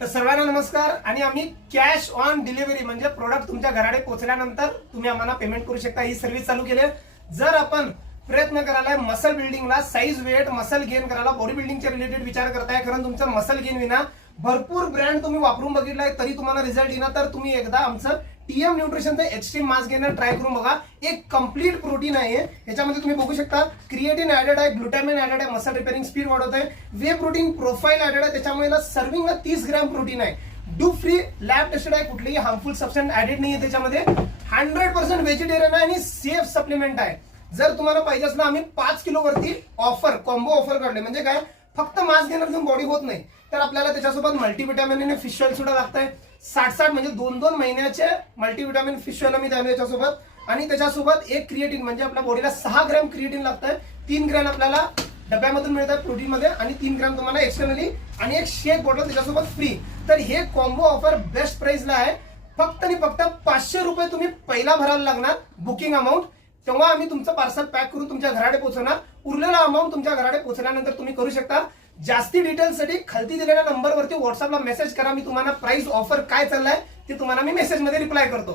तर सर्वांना नमस्कार. आणि आम्ही कॅश ऑन डिलिव्हरी म्हणजे प्रोडक्ट तुमच्या घराकडे पोहोचल्यानंतर तुम्ही आम्हाला पेमेंट करू शकता ही सर्व्हिस चालू केली आहे. जर आपण प्रयत्न करायला मसल बिल्डिंगला साईज वेट मसल गेन करायला बॉडी बिल्डिंगच्या रिलेटेड विचार करताय, कारण तुमचं मसल गेन विना भरपूर ब्रँड तुम्ही वापरून बघितलाय तरी तुम्हाला रिझल्ट येणार, तर तुम्ही एकदा आमचं टीएम न्यूट्रिशनचं एक्स्ट्रीम मास गेनर ट्राय करून बघा. एक कम्प्लीट प्रोटीन आहे. याच्यामध्ये तुम्ही बघू शकता क्रिएटिन ऍडेड आहे, ग्लुटामिन ऍडेड आहे, मसल रिपेअरिंग स्पीड वाढवत आहे, वे प्रोटीन प्रोफाईल ऍडेड आहे. त्याच्यामुळे सर्विंगला 30 ग्रॅम प्रोटीन आहे. डू फ्री लॅब टेस्टेड आहे, कुठलेही हार्मफुल सबस्टन्स ऍडेड नाहीये त्याच्यामध्ये. 100% व्हेजिटेरियन आहे आणि सेफ सप्लिमेंट आहे. जर तुम्हाला पाहिजे असलं आम्ही 5 किलो वरती ऑफर कॉम्बो ऑफर काढले, म्हणजे काय फक्त मास गेनर घेऊन बॉडी होत नाही, तर आपल्याला त्याच्यासोबत मल्टीविटॅमिन आणि फिश ऑइल सुद्धा लागतंय. 60 म्हणजे 2-2 महिन्याचे मल्टीविटॅमिन फिश ऑइल आम्ही द्यावे त्याच्यासोबत. आणि त्याच्यासोबत एक क्रिएटिन म्हणजे आपल्या बॉडीला 6 ग्रॅम क्रिएटिन लागतंय. 3 ग्रॅम आपल्याला डब्यामधून मिळतात प्रोटीन मध्ये आणि 3 ग्रॅम तुम्हाला एक्सटर्नली आणि एक शेक बॉटल त्याच्यासोबत फ्री. तर हे कॉम्बो ऑफर बेस्ट प्राइसला आहे. फक्त आणि फक्त 500 रुपये तुम्ही पहिला भरायला लागणार बुकिंग अमाऊंट. तेव्हा आम्ही तुमचं पार्सल पॅक करून तुमच्या घराकडे पोहोचवणार. उरलेला अमाऊंट तुमच्या घराकडे पोहोचल्यानंतर तुम्ही करू शकता. जास्ती डिटेल्ससाठी खालती दिलेल्या नंबरवरती व्हॉट्सअपला मेसेज करा. मी तुम्हाला प्राइस ऑफर काय चाललाय ते तुम्हाला मी मेसेजमध्ये रिप्लाय करतो.